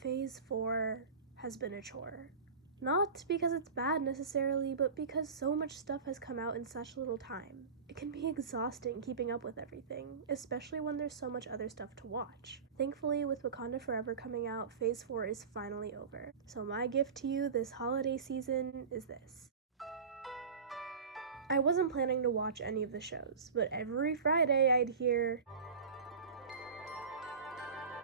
Phase 4 has been a chore. Not because it's bad necessarily, but because so much stuff has come out in such little time. It can be exhausting keeping up with everything, especially when there's so much other stuff to watch. Thankfully, with Wakanda Forever coming out, Phase 4 is finally over. So my gift to you this holiday season is this. I wasn't planning to watch any of the shows, but every Friday I'd hear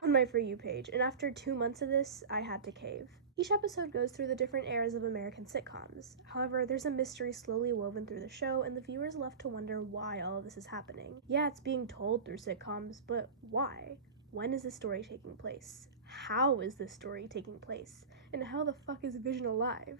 on my For You page, and after 2 months of this, I had to cave. Each episode goes through the different eras of American sitcoms. However, there's a mystery slowly woven through the show, and the viewer's left to wonder why all of this is happening. Yeah, it's being told through sitcoms, but why? When is this story taking place? How is this story taking place? And how the fuck is Vision alive?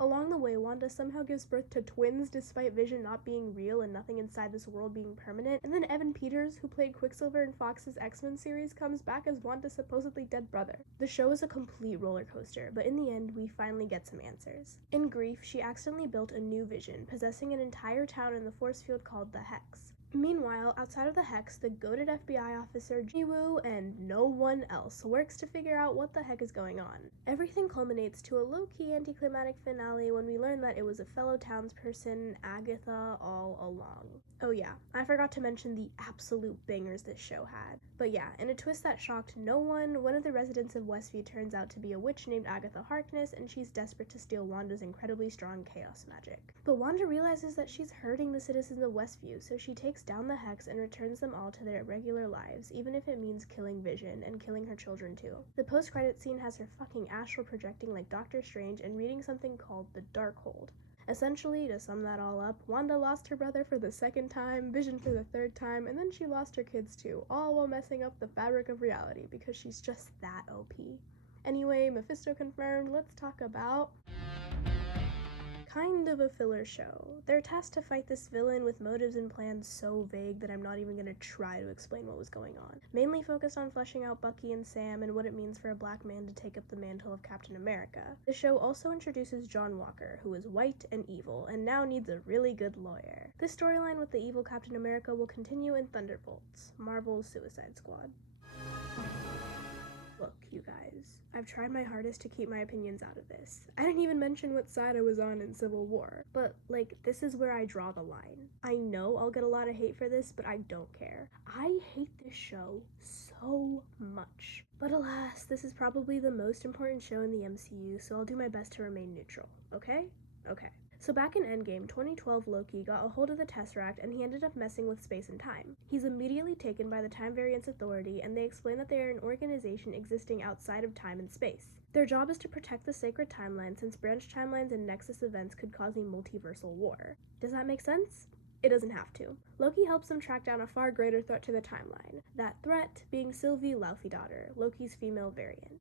Along the way, Wanda somehow gives birth to twins despite Vision not being real and nothing inside this world being permanent, and then Evan Peters, who played Quicksilver in Fox's X-Men series, comes back as Wanda's supposedly dead brother. The show is a complete roller coaster, but in the end, we finally get some answers. In grief, she accidentally built a new Vision, possessing an entire town in the force field called the Hex. Meanwhile, outside of the Hex, the goated FBI officer Jiwoo and no one else works to figure out what the heck is going on. Everything culminates to a low-key anticlimactic finale when we learn that it was a fellow townsperson, Agatha, all along. Oh yeah, I forgot to mention the absolute bangers this show had. But yeah, in a twist that shocked no one of the residents of Westview turns out to be a witch named Agatha Harkness, and she's desperate to steal Wanda's incredibly strong chaos magic. But Wanda realizes that she's hurting the citizens of Westview, so she takes down the Hex and returns them all to their regular lives, even if it means killing Vision and killing her children too. The post-credit scene has her fucking astral projecting like Doctor Strange and reading something called the Darkhold. Essentially, to sum that all up, Wanda lost her brother for the 2nd time, Vision for the 3rd time, and then she lost her kids too, all while messing up the fabric of reality because she's just that OP. Anyway, Mephisto confirmed, let's talk about kind of a filler show. They're tasked to fight this villain with motives and plans so vague that I'm not even gonna try to explain what was going on. Mainly focused on fleshing out Bucky and Sam and what it means for a black man to take up the mantle of Captain America. The show also introduces John Walker, who is white and evil, and now needs a really good lawyer. This storyline with the evil Captain America will continue in Thunderbolts, Marvel's Suicide Squad. Look, you guys, I've tried my hardest to keep my opinions out of this. I didn't even mention what side I was on in Civil War, but, this is where I draw the line. I know I'll get a lot of hate for this, but I don't care. I hate this show so much. But alas, this is probably the most important show in the MCU, so I'll do my best to remain neutral, okay? Okay. So back in Endgame, 2012 Loki got a hold of the Tesseract and he ended up messing with space and time. He's immediately taken by the Time Variance Authority, and they explain that they are an organization existing outside of time and space. Their job is to protect the sacred timeline, since branch timelines and nexus events could cause a multiversal war. Does that make sense? It doesn't have to. Loki helps them track down a far greater threat to the timeline, that threat being Sylvie Laufey-Daughter, Loki's female variant.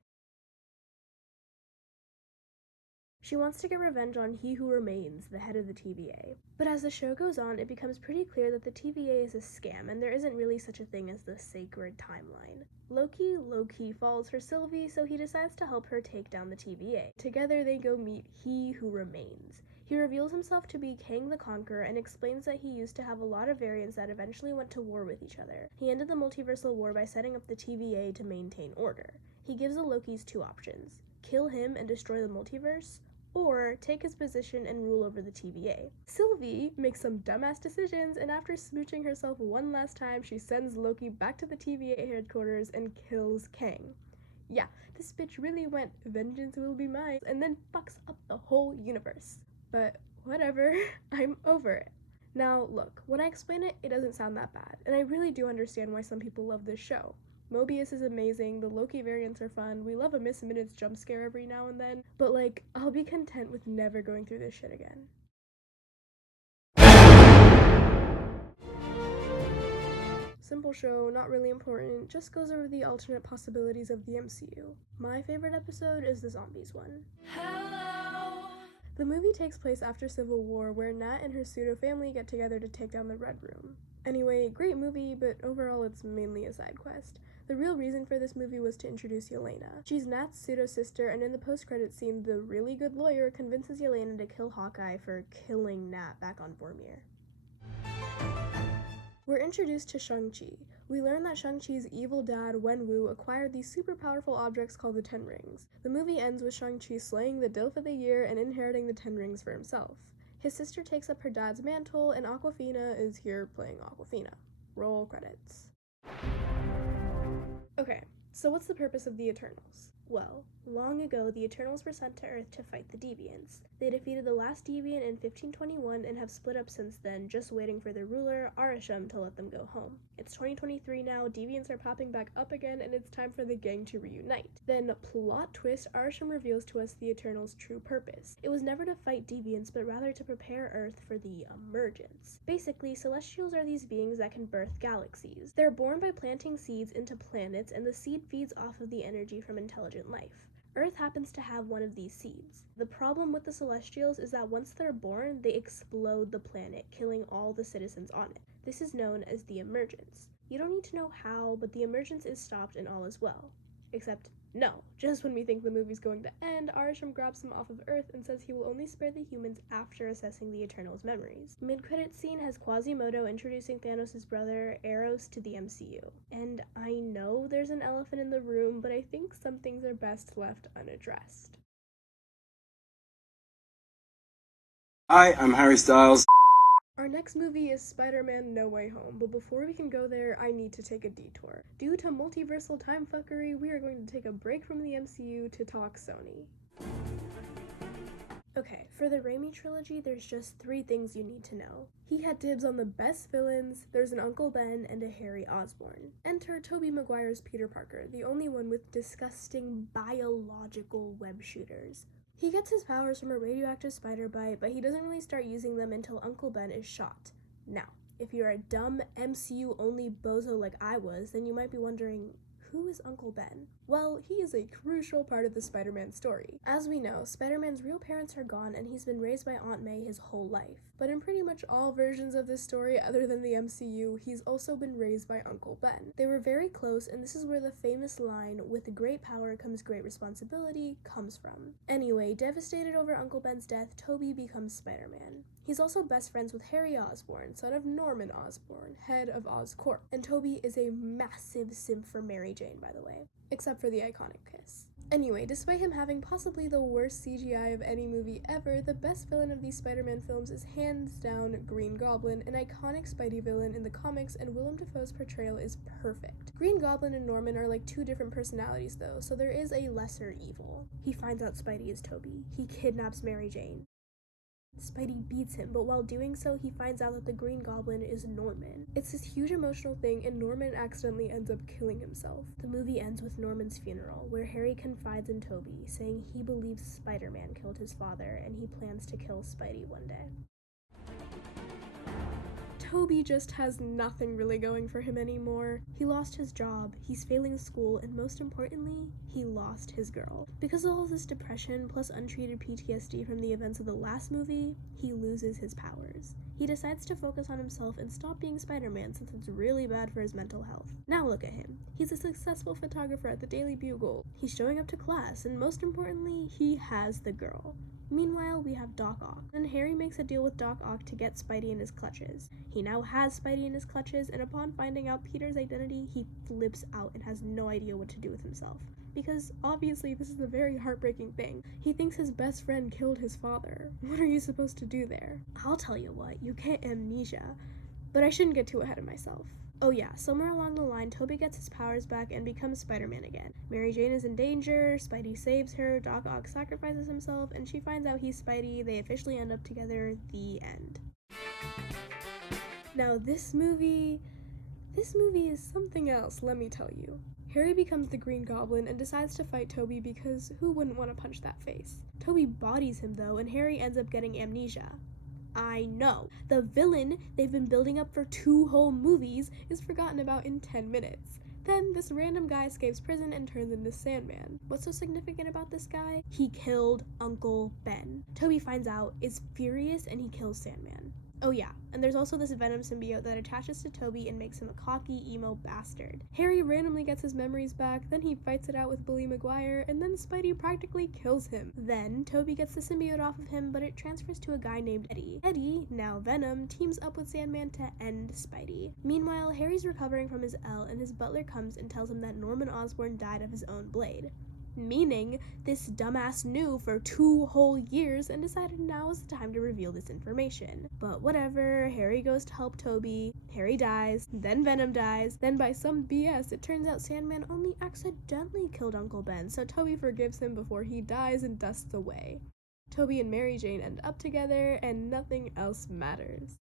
She wants to get revenge on He Who Remains, the head of the TVA. But as the show goes on, it becomes pretty clear that the TVA is a scam, and there isn't really such a thing as the sacred timeline. Loki low-key falls for Sylvie, so he decides to help her take down the TVA. Together they go meet He Who Remains. He reveals himself to be Kang the Conqueror and explains that he used to have a lot of variants that eventually went to war with each other. He ended the multiversal war by setting up the TVA to maintain order. He gives the Lokis 2 options: kill him and destroy the multiverse, or take his position and rule over the TVA. Sylvie makes some dumbass decisions, and after smooching herself one last time, she sends Loki back to the TVA headquarters and kills Kang. Yeah, this bitch really went, vengeance will be mine, and then fucks up the whole universe. But whatever, I'm over it. Now look, when I explain it, it doesn't sound that bad, and I really do understand why some people love this show. Mobius is amazing, the Loki variants are fun, we love a Miss Minutes jump scare every now and then, but I'll be content with never going through this shit again. Simple show, not really important, just goes over the alternate possibilities of the MCU. My favorite episode is the zombies one. Hello! The movie takes place after Civil War, where Nat and her pseudo-family get together to take down the Red Room. Anyway, great movie, but overall it's mainly a side quest. The real reason for this movie was to introduce Yelena. She's Nat's pseudo-sister, and in the post-credits scene, the really good lawyer convinces Yelena to kill Hawkeye for killing Nat back on Vormir. We're introduced to Shang-Chi. We learn that Shang-Chi's evil dad, Wenwu, acquired these super powerful objects called the Ten Rings. The movie ends with Shang-Chi slaying the Dilf of the Year and inheriting the 10 rings for himself. His sister takes up her dad's mantle, and Awkwafina is here playing Awkwafina. Roll credits. Okay, so what's the purpose of the Eternals? Well, long ago, the Eternals were sent to Earth to fight the Deviants. They defeated the last Deviant in 1521 and have split up since then, just waiting for their ruler, Arishem, to let them go home. It's 2023 now, Deviants are popping back up again, and it's time for the gang to reunite. Then, plot twist, Arishem reveals to us the Eternals' true purpose. It was never to fight Deviants, but rather to prepare Earth for the emergence. Basically, Celestials are these beings that can birth galaxies. They're born by planting seeds into planets, and the seed feeds off of the energy from intelligent life. Earth happens to have one of these seeds. The problem with the Celestials is that once they're born, they explode the planet, killing all the citizens on it. This is known as the emergence. You don't need to know how, but the emergence is stopped and all is well. Except, no. Just when we think the movie's going to end, Arishem grabs him off of Earth and says he will only spare the humans after assessing the Eternals' memories. Mid-credits scene has Quasimodo introducing Thanos' brother, Eros, to the MCU. And I know there's an elephant in the room, but I think some things are best left unaddressed. Hi, I'm Harry Styles. Our next movie is Spider-Man No Way Home, but before we can go there, I need to take a detour. Due to multiversal time fuckery, we are going to take a break from the MCU to talk Sony. Okay, for the Raimi trilogy, there's just 3 things you need to know. He had dibs on the best villains, there's an Uncle Ben, and a Harry Osborn. Enter Tobey Maguire's Peter Parker, the only one with disgusting biological web shooters. He gets his powers from a radioactive spider bite, but he doesn't really start using them until Uncle Ben is shot. Now, if you're a dumb MCU-only bozo like I was, then you might be wondering, who is Uncle Ben? Well, he is a crucial part of the Spider-Man story. As we know, Spider-Man's real parents are gone and he's been raised by Aunt May his whole life. But in pretty much all versions of this story other than the MCU, he's also been raised by Uncle Ben. They were very close, and this is where the famous line, "with great power comes great responsibility," comes from. Anyway, devastated over Uncle Ben's death, Tobey becomes Spider-Man. He's also best friends with Harry Osborn, son of Norman Osborn, head of Oscorp. And Tobey is a massive simp for Mary Jane, by the way. Except for the iconic kiss. Anyway, despite him having possibly the worst CGI of any movie ever, the best villain of these Spider-Man films is hands down Green Goblin, an iconic Spidey villain in the comics, and Willem Dafoe's portrayal is perfect. Green Goblin and Norman are like 2 different personalities though, so there is a lesser evil. He finds out Spidey is Tobey. He kidnaps Mary Jane. Spidey beats him, but while doing so, he finds out that the Green Goblin is Norman. It's this huge emotional thing, and Norman accidentally ends up killing himself. The movie ends with Norman's funeral, where Harry confides in Tobey, saying he believes Spider-Man killed his father, and he plans to kill Spidey one day. Tobey just has nothing really going for him anymore. He lost his job, he's failing school, and most importantly, he lost his girl. Because of all this depression plus untreated PTSD from the events of the last movie, he loses his powers. He decides to focus on himself and stop being Spider-Man since it's really bad for his mental health. Now look at him. He's a successful photographer at the Daily Bugle. He's showing up to class, and most importantly, he has the girl. Meanwhile, we have Doc Ock, and Harry makes a deal with Doc Ock to get Spidey in his clutches. He now has Spidey in his clutches, and upon finding out Peter's identity, he flips out and has no idea what to do with himself. Because, obviously, this is a very heartbreaking thing. He thinks his best friend killed his father. What are you supposed to do there? I'll tell you what, you get amnesia. But I shouldn't get too ahead of myself. Oh yeah, somewhere along the line, Tobey gets his powers back and becomes Spider-Man again. Mary Jane is in danger, Spidey saves her, Doc Ock sacrifices himself, and she finds out he's Spidey. They officially end up together. The end. Now this movie is something else, let me tell you. Harry becomes the Green Goblin and decides to fight Tobey because who wouldn't want to punch that face? Tobey bodies him though, and Harry ends up getting amnesia. I know. The villain they've been building up for 2 whole movies is forgotten about in 10 minutes. Then this random guy escapes prison and turns into Sandman. What's so significant about this guy? He killed Uncle Ben. Tobey finds out, is furious, and he kills Sandman. Oh yeah, and there's also this Venom symbiote that attaches to Tobey and makes him a cocky, emo bastard. Harry randomly gets his memories back, then he fights it out with Tobey Maguire, and then Spidey practically kills him. Then, Tobey gets the symbiote off of him, but it transfers to a guy named Eddie. Eddie, now Venom, teams up with Sandman to end Spidey. Meanwhile, Harry's recovering from his L, and his butler comes and tells him that Norman Osborn died of his own blade. Meaning, this dumbass knew for 2 whole years and decided now is the time to reveal this information. But whatever, Harry goes to help Tobey, Harry dies, then Venom dies, then by some BS it turns out Sandman only accidentally killed Uncle Ben, so Tobey forgives him before he dies and dusts away. Tobey and Mary Jane end up together and nothing else matters.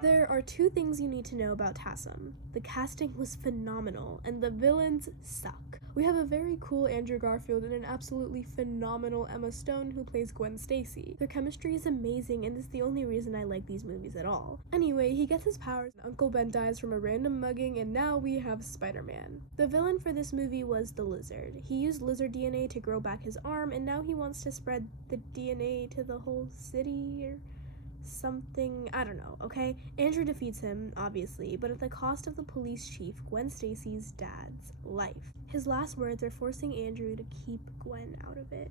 There are 2 things you need to know about TASM. The casting was phenomenal, and the villains suck. We have a very cool Andrew Garfield and an absolutely phenomenal Emma Stone who plays Gwen Stacy. Their chemistry is amazing, and it's the only reason I like these movies at all. Anyway, he gets his powers, and Uncle Ben dies from a random mugging, and now we have Spider-Man. The villain for this movie was the Lizard. He used lizard DNA to grow back his arm, and now he wants to spread the DNA to the whole city, or something, I don't know, okay? Andrew defeats him, obviously, but at the cost of the police chief, Gwen Stacy's dad's life. His last words are forcing Andrew to keep Gwen out of it.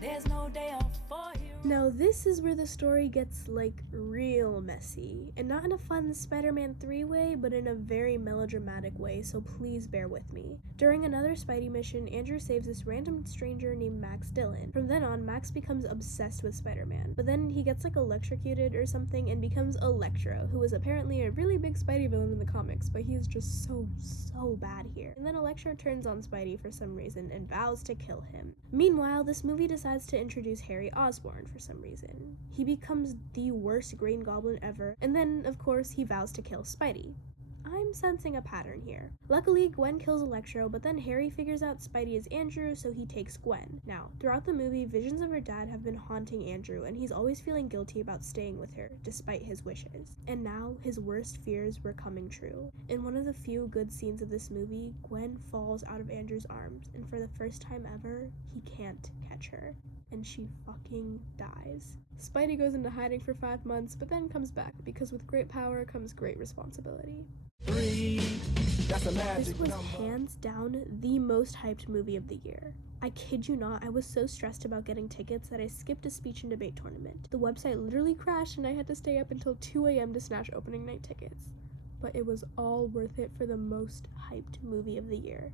There's no day off for you. Now this is where the story gets like real messy, and not in a fun Spider-Man 3 way, but in a very melodramatic way, so please bear with me. During another Spidey mission, Andrew saves this random stranger named Max Dillon. From then on, Max becomes obsessed with Spider-Man, but then he gets like electrocuted or something and becomes Electro, who is apparently a really big Spidey villain in the comics, but he is just so bad here. And then Electro turns on Spidey for some reason and vows to kill him. Meanwhile, this movie decides to introduce Harry Osborn for some reason. He becomes the worst Green Goblin ever, and then, of course, he vows to kill Spidey. I'm sensing a pattern here. Luckily, Gwen kills Electro, but then Harry figures out Spidey is Andrew, so he takes Gwen. Now, throughout the movie, visions of her dad have been haunting Andrew, and he's always feeling guilty about staying with her, despite his wishes. And now, his worst fears were coming true. In one of the few good scenes of this movie, Gwen falls out of Andrew's arms, and for the first time ever, he can't catch her. And she fucking dies. Spidey goes into hiding for 5 months, but then comes back, because with great power comes great responsibility. This was hands down the most hyped movie of the year. I kid you not, I was so stressed about getting tickets that I skipped a speech and debate tournament. The website literally crashed and I had to stay up until 2 a.m. to snatch opening night tickets. But it was all worth it for the most hyped movie of the year.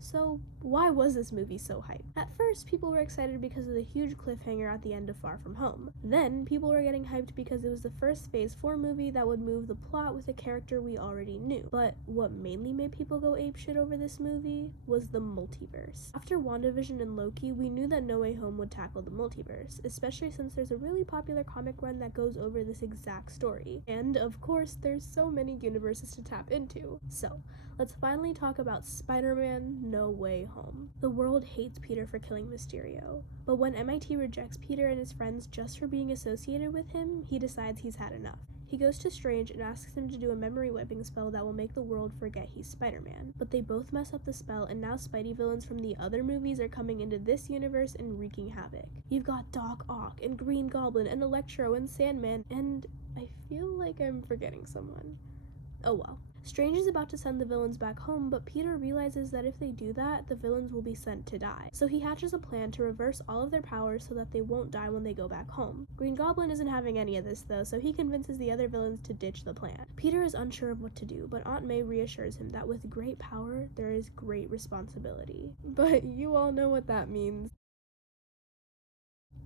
So, why was this movie so hyped? At first, people were excited because of the huge cliffhanger at the end of Far From Home. Then, people were getting hyped because it was the first Phase 4 movie that would move the plot with a character we already knew. But what mainly made people go apeshit over this movie was the multiverse. After WandaVision and Loki, we knew that No Way Home would tackle the multiverse, especially since there's a really popular comic run that goes over this exact story. And, of course, there's so many universes to tap into. So, let's finally talk about Spider-Man No Way Home. The world hates Peter for killing Mysterio, but when MIT rejects Peter and his friends just for being associated with him, he decides he's had enough. He goes to Strange and asks him to do a memory wiping spell that will make the world forget he's Spider-Man. But they both mess up the spell, and now Spidey villains from the other movies are coming into this universe and wreaking havoc. You've got Doc Ock and Green Goblin and Electro and Sandman, and I feel like I'm forgetting someone. Oh well. Strange is about to send the villains back home, but Peter realizes that if they do that, the villains will be sent to die. So he hatches a plan to reverse all of their powers so that they won't die when they go back home. Green Goblin isn't having any of this though, so he convinces the other villains to ditch the plan. Peter is unsure of what to do, but Aunt May reassures him that with great power, there is great responsibility. But you all know what that means.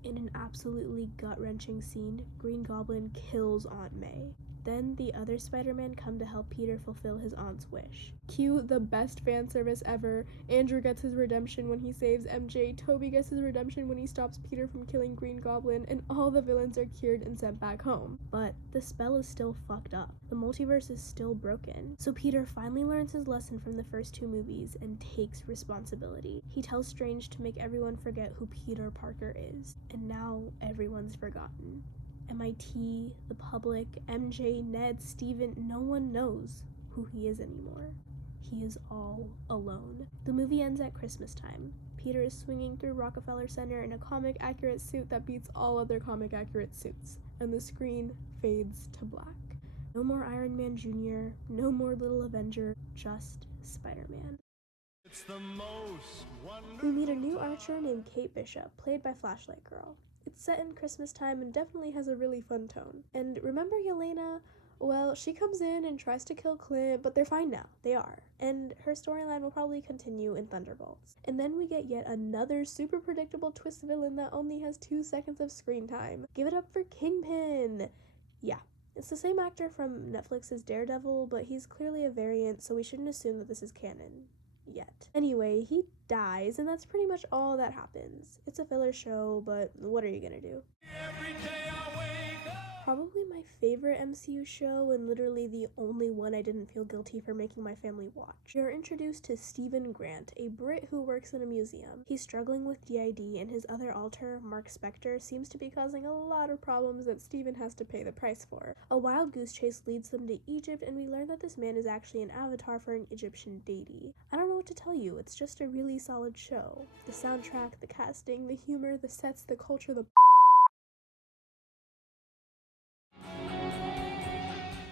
In an absolutely gut-wrenching scene, Green Goblin kills Aunt May. Then the other Spider-Man come to help Peter fulfill his aunt's wish. Cue the best fan service ever. Andrew gets his redemption when he saves MJ, Tobey gets his redemption when he stops Peter from killing Green Goblin, and all the villains are cured and sent back home. But the spell is still fucked up. The multiverse is still broken. So Peter finally learns his lesson from the first 2 movies and takes responsibility. He tells Strange to make everyone forget who Peter Parker is. And now everyone's forgotten. MIT, the public, MJ, Ned, Steven, no one knows who he is anymore. He is all alone. The movie ends at Christmas time. Peter is swinging through Rockefeller Center in a comic-accurate suit that beats all other comic-accurate suits, and the screen fades to black. No more Iron Man Jr., no more Little Avenger, just Spider-Man. It's the most We meet a new archer named Kate Bishop, played by Flashlight Girl. It's set in Christmas time and definitely has a really fun tone. And remember Yelena? Well, she comes in and tries to kill Clint, but they're fine now. They are. And her storyline will probably continue in Thunderbolts. And then we get yet another super predictable twist villain that only has 2 seconds of screen time. Give it up for Kingpin! Yeah. It's the same actor from Netflix's Daredevil, but he's clearly a variant, so we shouldn't assume that this is canon. Yet. Anyway, he dies, and that's pretty much all that happens. It's a filler show, but what are you gonna do? every day I wake up. Probably my favorite MCU show, and literally the only one I didn't feel guilty for making my family watch. You're introduced to Stephen Grant, a Brit who works in a museum. He's struggling with DID, and his other alter, Mark Spector, seems to be causing a lot of problems that Stephen has to pay the price for. A wild goose chase leads them to Egypt, and we learn that this man is actually an avatar for an Egyptian deity. I don't know what to tell you, it's just a really solid show. The soundtrack, the casting, the humor, the sets, the culture, the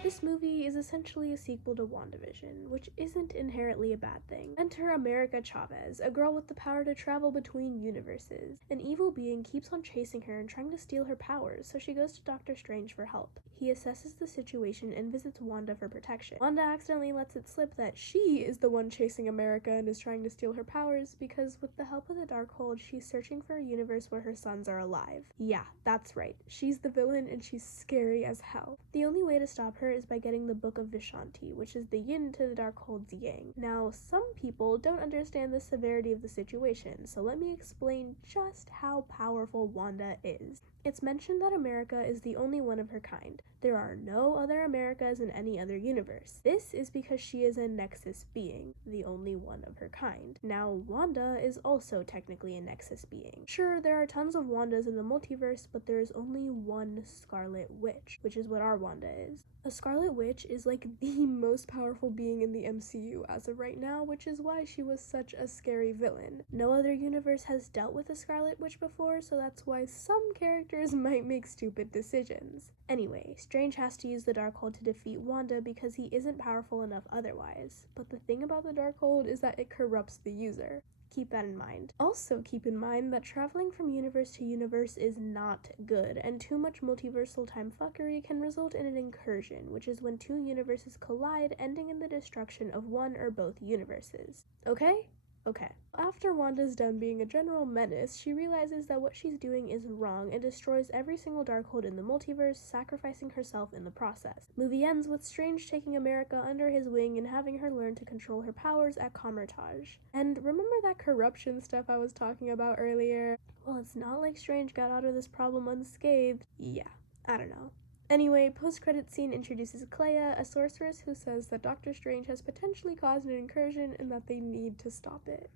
This movie is essentially a sequel to WandaVision, which isn't inherently a bad thing. Enter America Chavez, a girl with the power to travel between universes. An evil being keeps on chasing her and trying to steal her powers, so she goes to Doctor Strange for help. He assesses the situation and visits Wanda for protection. Wanda accidentally lets it slip that she is the one chasing America and is trying to steal her powers because with the help of the Darkhold, she's searching for a universe where her sons are alive. Yeah, that's right. She's the villain and she's scary as hell. The only way to stop her is by getting the Book of Vishanti, which is the yin to the Darkhold's yang. Now, some people don't understand the severity of the situation, so let me explain just how powerful Wanda is. It's mentioned that America is the only one of her kind. There are no other Americas in any other universe. This is because she is a Nexus being, the only one of her kind. Now, Wanda is also technically a Nexus being. Sure, there are tons of Wandas in the multiverse, but there is only one Scarlet Witch, which is what our Wanda is. A Scarlet Witch is like the most powerful being in the MCU as of right now, which is why she was such a scary villain. No other universe has dealt with a Scarlet Witch before, so that's why some characters might make stupid decisions. Anyway, Strange has to use the Darkhold to defeat Wanda because he isn't powerful enough otherwise. But the thing about the Darkhold is that it corrupts the user. Keep that in mind. Also keep in mind that traveling from universe to universe is not good, and too much multiversal time fuckery can result in an incursion, which is when two universes collide, ending in the destruction of one or both universes. Okay? Okay. After Wanda's done being a general menace, she realizes that what she's doing is wrong and destroys every single Darkhold in the multiverse, sacrificing herself in the process. Movie ends with Strange taking America under his wing and having her learn to control her powers at Comertage. And remember that corruption stuff I was talking about earlier? Well, it's not like Strange got out of this problem unscathed. Yeah, I don't know. Anyway, post-credit scene introduces Clea, a sorceress who says that Doctor Strange has potentially caused an incursion and that they need to stop it.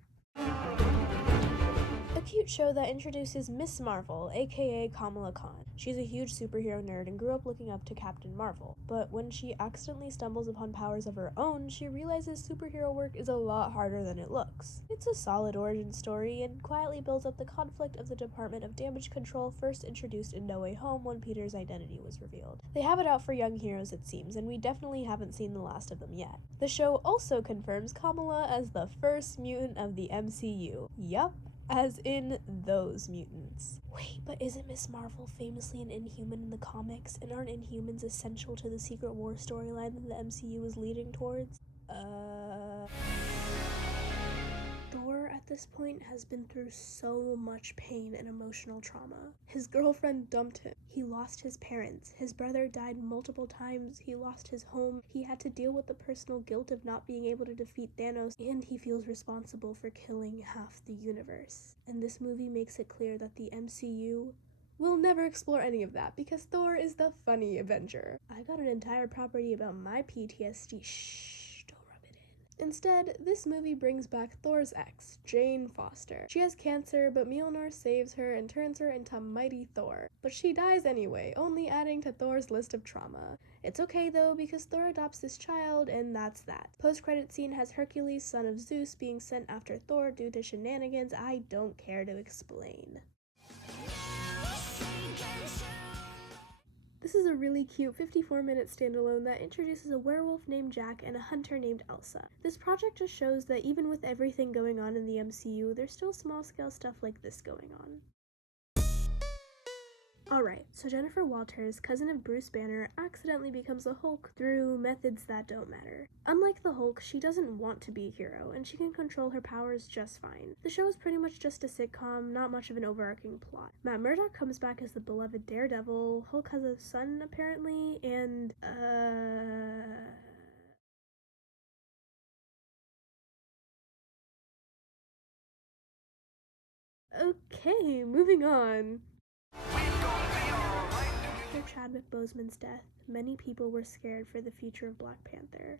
A cute show that introduces Miss Marvel, aka Kamala Khan. She's a huge superhero nerd and grew up looking up to Captain Marvel, but when she accidentally stumbles upon powers of her own, she realizes superhero work is a lot harder than it looks. It's a solid origin story and quietly builds up the conflict of the Department of Damage Control first introduced in No Way Home when Peter's identity was revealed. They have it out for young heroes it seems, and we definitely haven't seen the last of them yet. The show also confirms Kamala as the first mutant of the MCU. Yup. As in those mutants. Wait, but isn't Miss Marvel famously an Inhuman in the comics? And aren't Inhumans essential to the Secret War storyline that the MCU is leading towards? Thor at this point has been through so much pain and emotional trauma. His girlfriend dumped him. He lost his parents. His brother died multiple times. He lost his home. He had to deal with the personal guilt of not being able to defeat Thanos, and he feels responsible for killing half the universe. And this movie makes it clear that the MCU will never explore any of that because Thor is the funny Avenger. I got an entire property about my PTSD. Shh, don't rub it in. Instead, this movie brings back Thor's ex, Jane Foster. She has cancer, but Mjolnir saves her and turns her into Mighty Thor. But she dies anyway, only adding to Thor's list of trauma. It's okay though, because Thor adopts this child, and that's that. Post-credit scene has Hercules, son of Zeus, being sent after Thor due to shenanigans I don't care to explain. This is a really cute 54-minute standalone that introduces a werewolf named Jack and a hunter named Elsa. This project just shows that even with everything going on in the MCU, there's still small-scale stuff like this going on. Alright, so Jennifer Walters, cousin of Bruce Banner, accidentally becomes a Hulk through methods that don't matter. Unlike the Hulk, she doesn't want to be a hero, and she can control her powers just fine. The show is pretty much just a sitcom, not much of an overarching plot. Matt Murdock comes back as the beloved Daredevil, Hulk has a son apparently, and okay, moving on. After Chadwick Boseman's death, many people were scared for the future of Black Panther.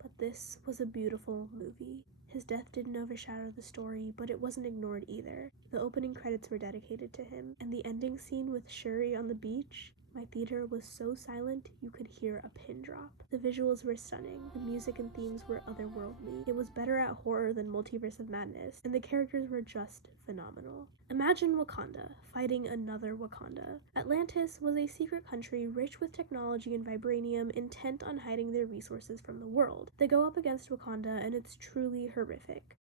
But this was a beautiful movie. His death didn't overshadow the story, but it wasn't ignored either. The opening credits were dedicated to him, and the ending scene with Shuri on the beach, my theater was so silent you could hear a pin drop. The visuals were stunning, the music and themes were otherworldly. It was better at horror than Multiverse of Madness, and the characters were just phenomenal. Imagine Wakanda fighting another Wakanda. Atlantis was a secret country rich with technology and vibranium, intent on hiding their resources from the world. They go up against Wakanda, and it's truly horrific.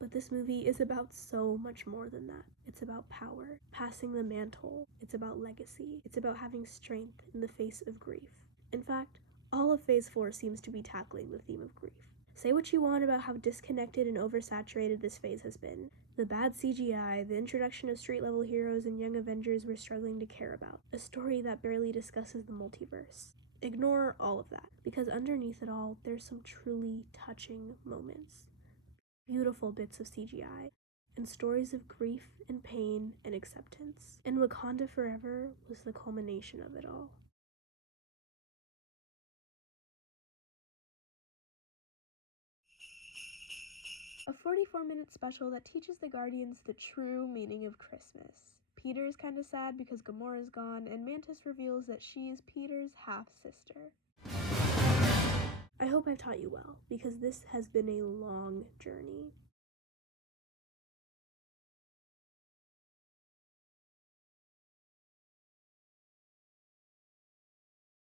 But this movie is about so much more than that. It's about power, passing the mantle. It's about legacy. It's about having strength in the face of grief. In fact, all of Phase 4 seems to be tackling the theme of grief. Say what you want about how disconnected and oversaturated this phase has been. The bad CGI, the introduction of street-level heroes and young Avengers we're struggling to care about. A story that barely discusses the multiverse. Ignore all of that, because underneath it all, there's some truly touching moments. Beautiful bits of CGI, and stories of grief and pain and acceptance. And Wakanda Forever was the culmination of it all. A 44-minute special that teaches the Guardians the true meaning of Christmas. Peter is kinda sad because Gamora's gone, and Mantis reveals that she is Peter's half-sister. I hope I've taught you well, because this has been a long journey.